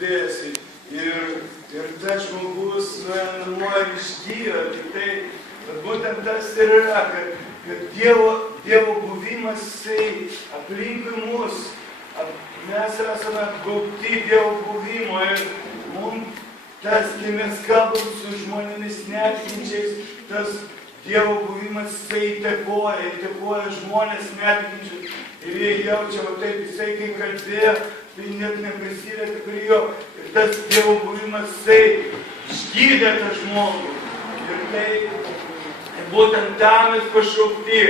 kalbėsi. Ir tas žmogus nori išgyjo, tik tai, bet būtent tas ir yra, kad Dievo buvimas aplinkui mus, mes esame apgaubti Dievo buvimo ir mums tas, kai mes kalbam su žmonėmis netikinčiais, tas Dievo buvimas įtakoja žmonės netikinčius ir jie jaučia, o taip jisai kai kalbėjo, tai net neprisilietė prie jo. Ir tas Dievo buvimas išgydė tą žmogų. Ir tai būtent tam mes pašaukti,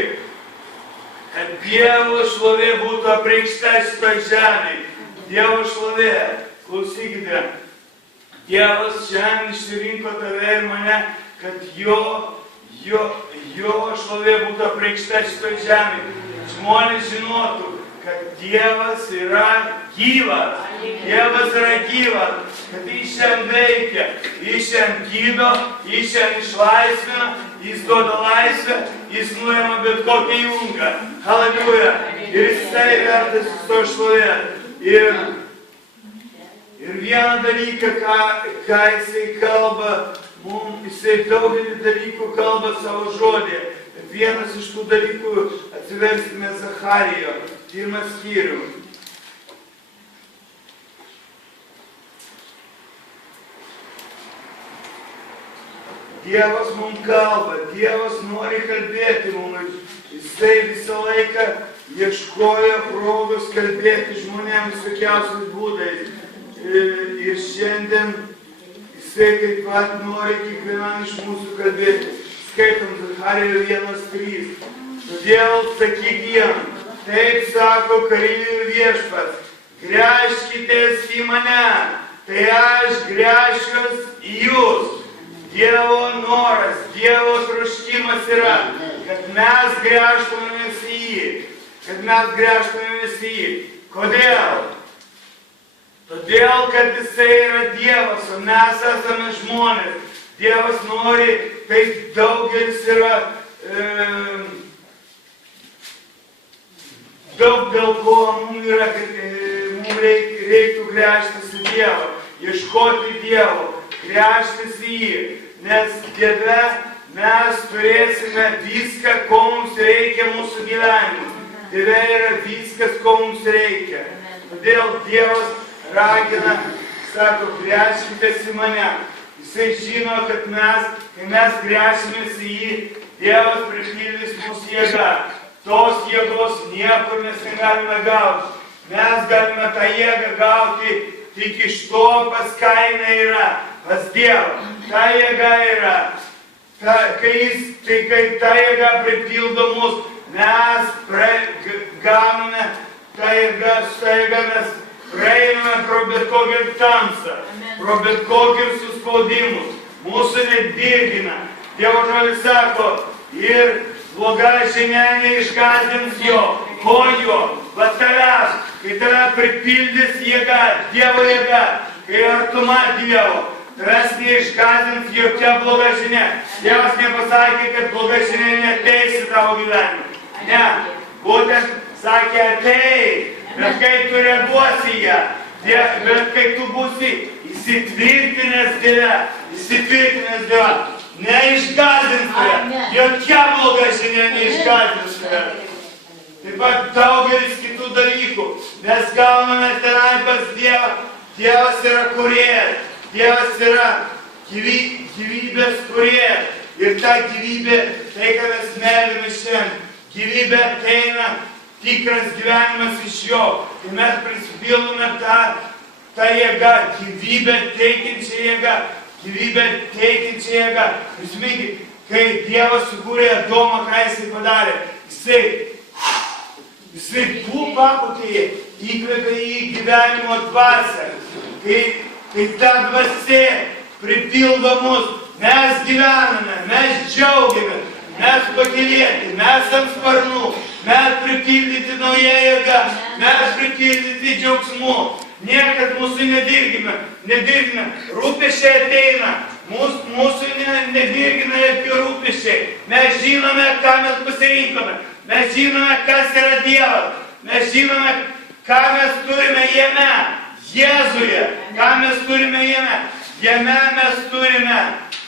kad Dievo šlovė būtų apreikšta šitoj žemėj. Dievo šlovė, klausykite, Dievas šiandien išsirinko tave ir mane, kad jo šlovė būtų apreikšta šitoj žemėj. Žmonės žinotų, kad Dievas yra gyvas. Dievas yra gyvas, kad jis šiandien veikia, jis šiandien gydo, jis šiandien išlaisvina, jis duoda laisvę, jis nuima bet kokią jungą. Haleliuja. Ir jisai vertas to šlovė. Ir vieną dalyką, ką jisai kalba, jisai daugelį dalykų kalba savo žodį. Vienas iš tų dalykų atsiverskime Zacharijo, 1 skyrių. Dievas mums kalba, Dievas nori kalbėti mums. Jisai visą laiką ieškoja progos kalbėti žmonėms visokiausiais būdais. Ir šiandien jisai taip pat nori kiekvienam iš mūsų kalbėti. Skaitom Zacharijo 1:3. Todėl sakyk jiem, taip sako karinių viešpats, gręžkitės į mane, tai aš gręšiuos į jūs. Dievo noras, Dievo troškimas yra, kad mes gręžtumėmės į jį. Kad mes gręžtumėmės į jį. Kodėl? Todėl, kad jisai yra Dievas, o mes esame žmonės. Dievas nori, tai daugelis yra, daug dėl ko mums reiktų gręžtis į Dievą, ieškoti Dievo, gręžtis į jį, nes Dieve mes turėsime viską, ko mums reikia mūsų gyvenimui. Dieve yra viskas, ko mums reikia. Todėl Dievas ragina, sako, gręžkitės į mane. Jisai žino, kad kai mes gręšimės į jį, Dievas pripildys mūsų jėgą. Tos jėgos niekur mes negalime gauti. Mes galime tą jėgą gauti tik iš to, pas ką jinai yra, pas Dievą. Ta jėga yra. Kai ta jėga pripildo mus, mes gauname tą jėgą, su ta jėga mes praeiname pro bet kokią tamsą, pro bet kokius suspaudimus. Mūsų nedirgina. Dievo žodis sako, ir bloga žinia neišgąsdins jo. Ko jo? Va tavęs, kai tave pripildys jėga, Dievo jėga, kai artuma Dievo, tavęs neišgąsdins jokia bloga žinia. Dievas nepasakė, kad bloga žinia neateis į tavo gyvenimą. Ne, būtent sakė ateis. Bet kai tu reaguosi ją, bet kai tu būsi įsitvirtinęs Dieve, neišgąsdins tave, jokia bloga žinia neišgąsdins tave. Taip pat daugelis kitų dalykų. Mes gauname tenai pas Dievą. Dievas yra kūrėjas, Dievas yra gyvybės kūrėjas. Ir ta gyvybė, tai ką mes melime šiandien, gyvybė ateina. Tikras gyvenimas iš jo. Kai mes prisipildome tą jėgą, gyvybę teikiančią jėgą, Prisiminkit, kai Dievas sukūrė Adomą, ką jisai padarė, jisai papūtė, įkvėpė į gyvenimo dvasią. Kai ta dvasia pripildo mus, mes gyvename, mes džiaugiamės. Mes pakylėti, mes ant sparnų, mes pripildyti nauja jėga, mes pripildyti džiaugsmu. Niekad mūsų nedirgina, rūpesčiai ateina, mūsų nedirgina jokie rūpesčiai. Mes žinome, ką mes pasirinkome, mes žinome, kas yra Dievas, mes žinome, ką mes turime jame. Jėzuje. Ką mes turime jame? Jame mes turime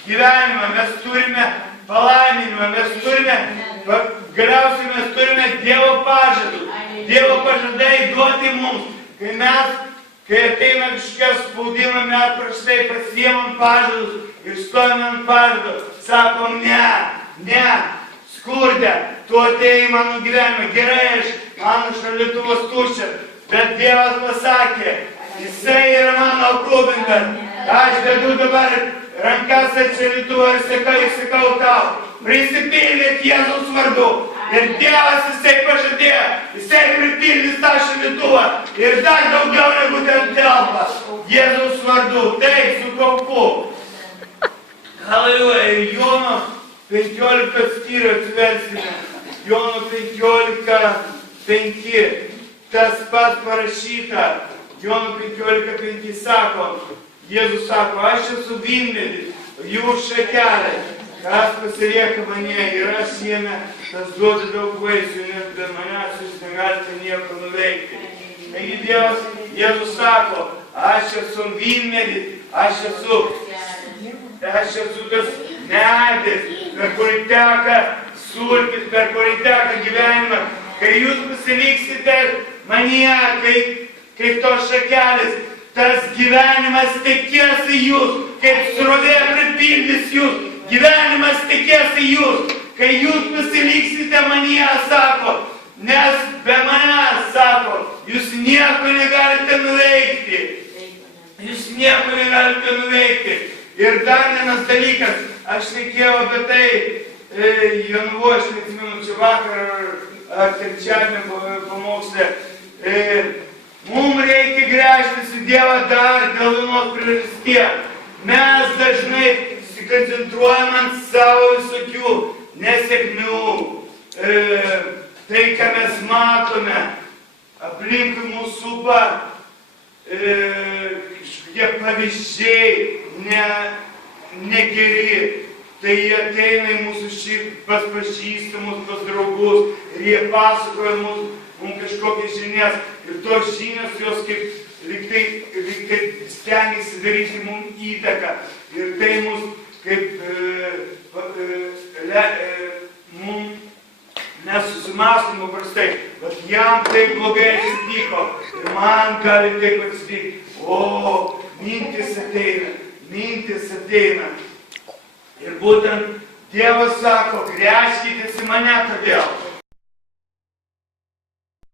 gyvenimą, mes turime palaiminimą, mes turime, galiausiai mes turime Dievo pažadus. Dievo pažadai duoti mums. Kai ateina kažkokia spaudimą, mes praštai pasiemam pažadus ir stovime ant pažadų. Sakom, ne, skurdė, tu atėjai į mano gyvenimą, gerai, mano šaldytuvas tuščias, bet Dievas pasakė, jisai yra mano aprūpintas. Aš dedu dabar rankas ant šaldytuvo ir sakau tau, prisipildyk Jėzaus vardu. Ir Dievas jisai pažadėjo, jisai pripildys tą šaldytuvą ir dar daugiau negu ten telpa. Jėzaus vardu, taip, su kaupu. Haliuja, ir Jono 15 skyrių atsiversime. Jono 15:5. Tas pats parašyta. Jono 15:5 sako, Jėzus sako, aš esu vynmedis, jūs šakelė. Kas pasilieka mane ir aš jame, tas duoda daug vaisių, nes be manęs jūs negalite nieko nuveikti. Taigi Dievas, Jėzus sako, aš esu vynmedis, aš esu tas medis, per kurį teka sultis, per kurį teka gyvenimas. Kai jūs pasiliksite manyje, kaip tos šakelis, tas gyvenimas tekės į jūs, kaip srovė pripildys jūs, gyvenimas tekės į jūs. Kai jūs pasiliksite manyje, sako, nes be manęs, sako, jūs nieko negalite nuveikti. Jūs nieko negalite nuveikti. Ir dar vienas dalykas, aš šnekėjau apie tai, Jonavo, aš neatsimenu, čia vakar ar trečiadienį pamokslė. Mums reikia gręžtis į Dievą dar dėl vienos priežasties. Mes dažnai susikoncentruojam ant savo visokių nesėkmių. Tai, ką mes matome, aplinkui mūsų supa kažkokie pavyzdžiai negeri. Tai jie ateina į mūsų širdį, pas pažįstamus, pas draugus ir jie pasakoja mums kažkokias žinias. Ir tos žinios jos lyg tai stengiasi daryti mums įtaką. Ir tai mus mes susimastom paprastai, bet jam taip blogai atsitiko ir man gali taip atsitikti. O, mintis ateina. Ir būtent Dievas sako, gręžkitės į mane todėl.